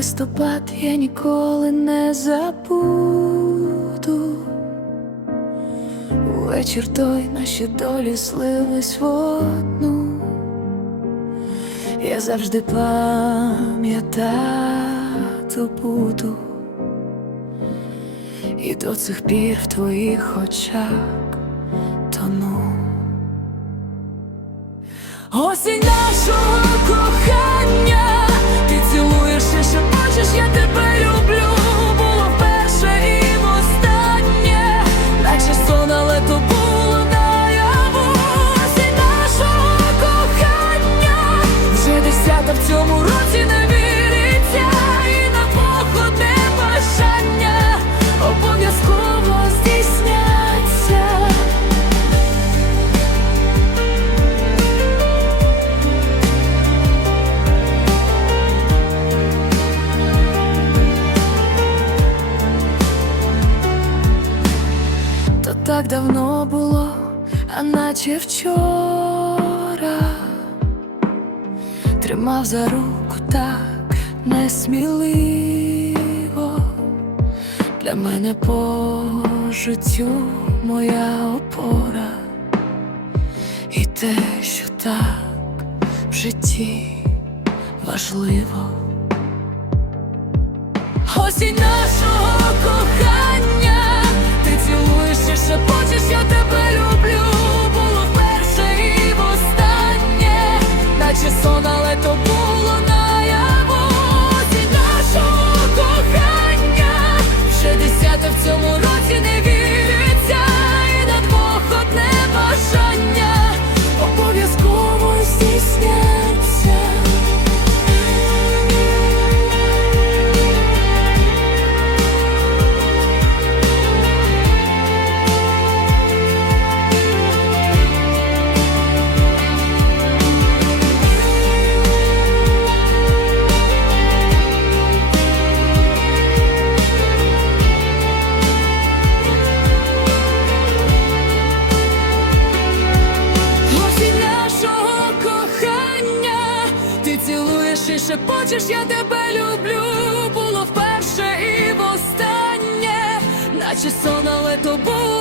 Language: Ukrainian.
листопад я ніколи не забуду. Увечір той наші долі слились в одну. Я завжди пам'ятати буду. І до цих пір в твоїх очах тону. Осінь нашого так давно було, а наче вчора тримав за руку так несміливо. Для мене по життю моя опора, і те, що так в житті важливо. Осінь нашого шепочеш, я тебе люблю, було вперше і востаннє, наче сон, але то був.